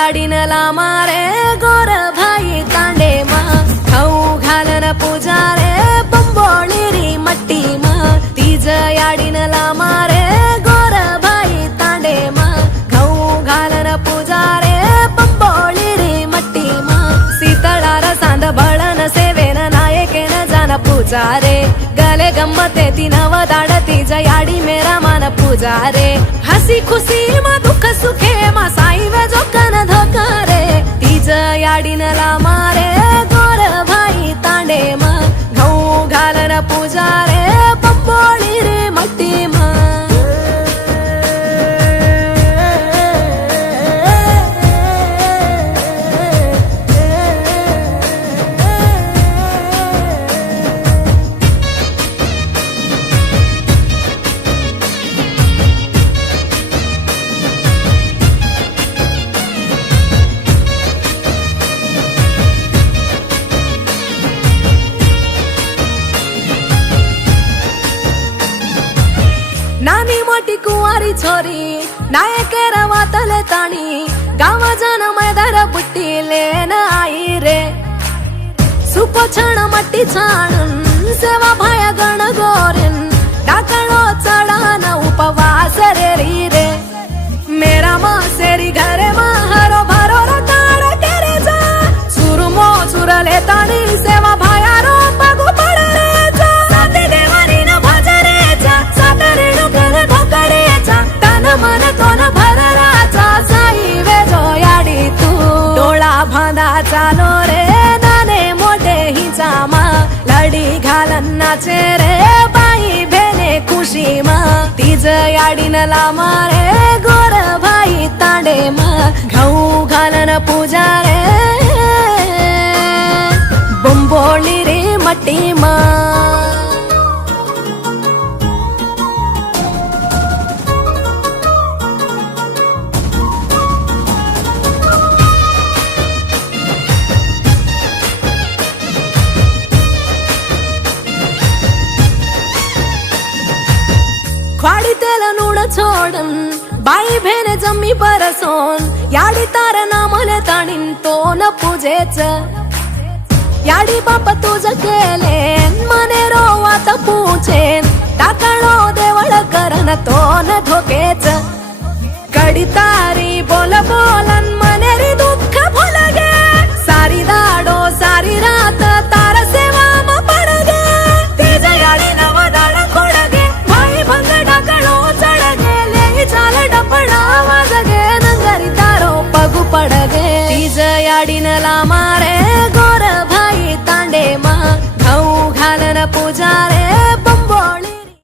याडीनला मारे गोर भाई तांडे मा खाऊ घालन पुजारे बंबोळी मट्टी मा तीज याडीनला मारे गोर भाई तांडे मा खाऊ घालन पुजारे बंबोळी मट्टी मा सीतळार सांद बळन सेवेन नायकेन जान पुजारे गले गम्मते ती नव दाड तीज याडी मेरा मान पुजारे हसी खुशी मा दुख सुखे मा साई वे जोकन धोकारे तीज याडीनला मारे गोर भाई तांडे मा घऊ घालन पुजारे बंबोळी रे मट्टी मा नानी मोटी कुंवारी छोरी नायकेर वातले ताणी गाव जन मैदार बुट्टी लेन आई रे सुपो छण मट्टी छाणून सेवा भाया गण गोरिन डाकळो चढान उपवास रे री रे मेरा मा सेरी घरे मा हरो भरो रकाड केरे जा सुरमो सुरले ताणी सेवा भाया रो पगु पडले जा साते देवानी न भजरे जा साते रेणु कर धोकडे जा तन मन कोण भरराचा साई वे जो याडी तू डोळा भांदा चालो रे नाने मोठे हिचा मा लडी घालन नाचे रे बाई भेने खुशी मा तीज याडीनला मारे गोर भाई तांडे मा घऊ घालन पुजारे बंबोळी रे मट्टी मा ख्वाडी तेल नूड छोडन बाई भेने जम्मी परसोन याडी तार नामले ताणीन तो न पूजेच याडी बाप तुझ केलेन मने रोवात पूछेन टाकळो देवळ करन तो न धोकेच कडी तारी बोल बोलन मने री दुःख भुल गे सारी दाडो सारी रात तार सेवा मा पड गे तेज याडी नव दाड खोड गे भाई भंग टाकळो चढ गे ले चाल डपडा वाज गे नंगरी तारो पगु पड गे तीज याडीनला मारे गोर भाई तांडे मा घऊ घालन पुजा